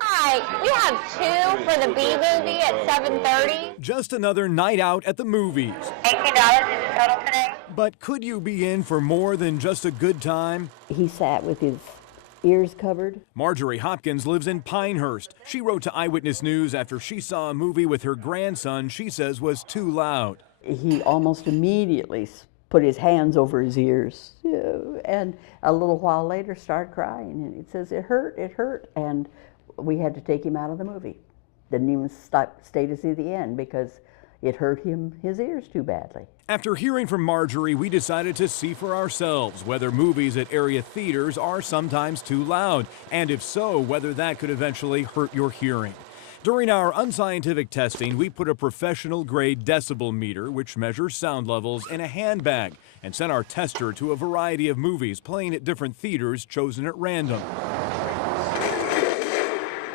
Hi, we have two for the B movie at 7:30. Just another night out at the movies. $18 is the total today. But could you be in for more than just a good time? He sat with his ears covered. Marjorie Hopkins lives in Pinehurst. She wrote to Eyewitness News after she saw a movie with her grandson she says was too loud. He almost immediately put his hands over his ears, and a little while later started crying. And he says, it hurt, and we had to take him out of the movie. Didn't even stay to see the end because it hurt his ears too badly. After hearing from Marjorie, we decided to see for ourselves whether movies at area theaters are sometimes too loud, and if so, whether that could eventually hurt your hearing. During our unscientific testing, we put a professional-grade decibel meter, which measures sound levels, in a handbag and sent our tester to a variety of movies playing at different theaters chosen at random.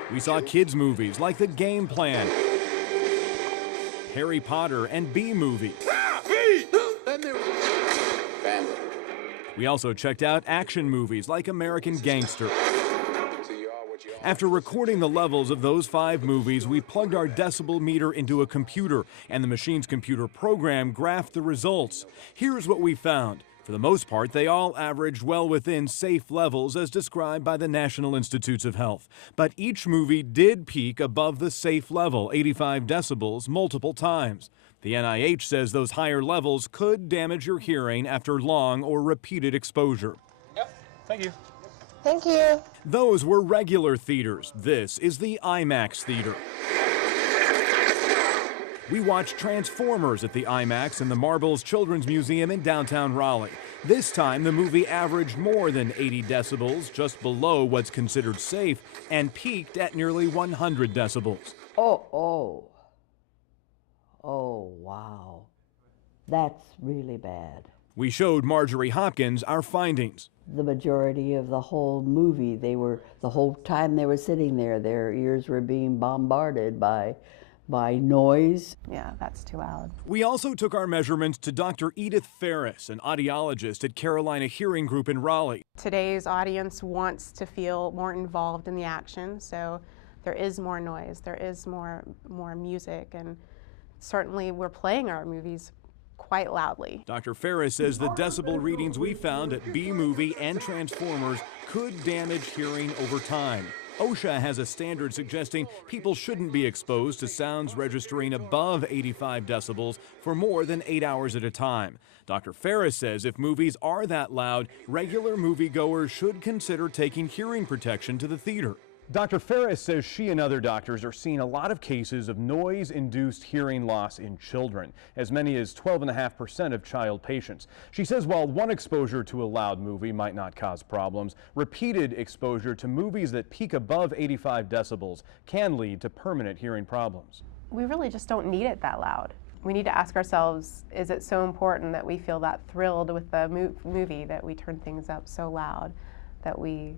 We saw kids' movies like The Game Plan, Harry Potter, and B movies. We also checked out action movies like American Gangster. After recording the levels of those 5 movies, we plugged our decibel meter into a computer, and the machine's computer program graphed the results. Here's what we found. For the most part, they all averaged well within safe levels as described by the National Institutes of Health. But each movie did peak above the safe level, 85 decibels, multiple times. The NIH says those higher levels could damage your hearing after long or repeated exposure. Yep, thank you. Thank you. Those were regular theaters. This is the IMAX theater. We watched Transformers at the IMAX in the Marbles Children's Museum in downtown Raleigh. This time, the movie averaged more than 80 decibels, just below what's considered safe, and peaked at nearly 100 decibels. Oh, wow. That's really bad. We showed Marjorie Hopkins our findings. The majority of the whole movie, the whole time they were sitting there, their ears were being bombarded by noise. Yeah, that's too loud. We also took our measurements to Dr. Edith Ferris, an audiologist at Carolina Hearing Group in Raleigh. Today's audience wants to feel more involved in the action, so there is more noise, there is more music, and certainly we're playing our movies quite loudly. Dr. Ferris says the decibel readings we found at B Movie and Transformers could damage hearing over time. OSHA has a standard suggesting people shouldn't be exposed to sounds registering above 85 decibels for more than 8 hours at a time. Dr. Ferris says if movies are that loud, regular moviegoers should consider taking hearing protection to the theater. Dr. Ferris says she and other doctors are seeing a lot of cases of noise-induced hearing loss in children, as many as 12.5% of child patients. She says while one exposure to a loud movie might not cause problems, repeated exposure to movies that peak above 85 decibels can lead to permanent hearing problems. We really just don't need it that loud. We need to ask ourselves, is it so important that we feel that thrilled with the movie that we turn things up so loud, that we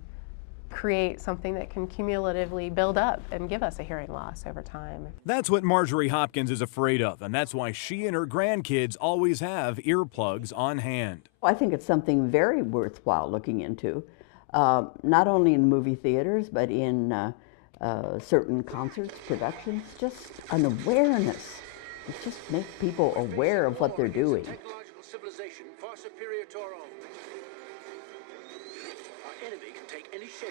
create something that can cumulatively build up and give us a hearing loss over time? That's what Marjorie Hopkins is afraid of, and that's why she and her grandkids always have earplugs on hand. I think it's something very worthwhile looking into, not only in movie theaters, but in certain concerts, productions, just an awareness. It just makes people aware of what they're doing. Technological civilization far superior to our own. Our enemy can take any shape.